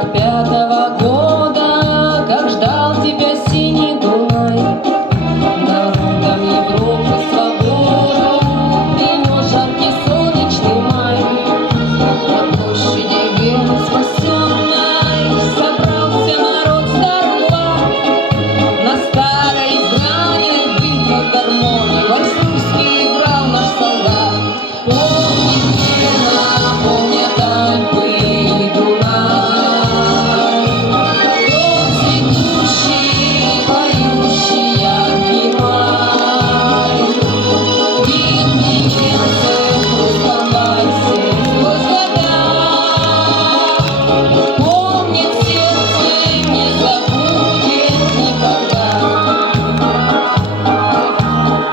45-го года, как ждал тебя синий Дунай, народом Европы свободу принес жаркий солнечный май. На площади веры спасенной собрался народ здорова, на старой израненной битвах гармонии вальсурский играл наш солдат. Помнит Вена, помнят Альпы и Дунай, тот цветущий, поющий яркий май. Вид немцев в русском вальсе сквозь года помнит сердце, не забудет никогда.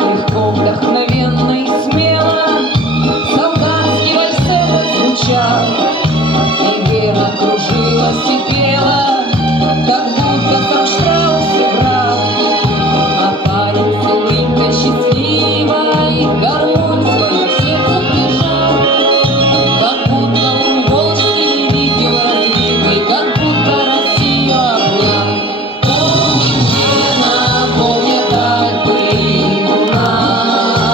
Легко, вдохновенно и смело солдатский вальсет звучал, и Вена кружилась и пела, как будто сам Штраус играл. А парень с улыбкой счастливой гармонь свою к сердцу прижал, как будто он волжский видел разбитый, как будто Россию обнял. Помнит Вена, помнят Альпы и Дунай,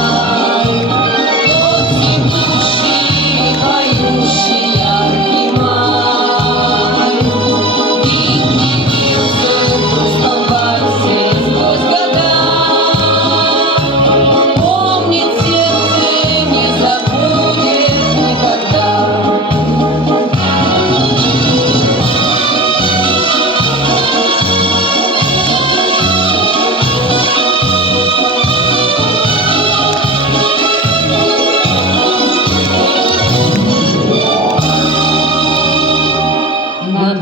тот цветущий, поющий яркий май. Вид немцев в русском вальсе сквозь года помнит сердце, не забудет никогда. Над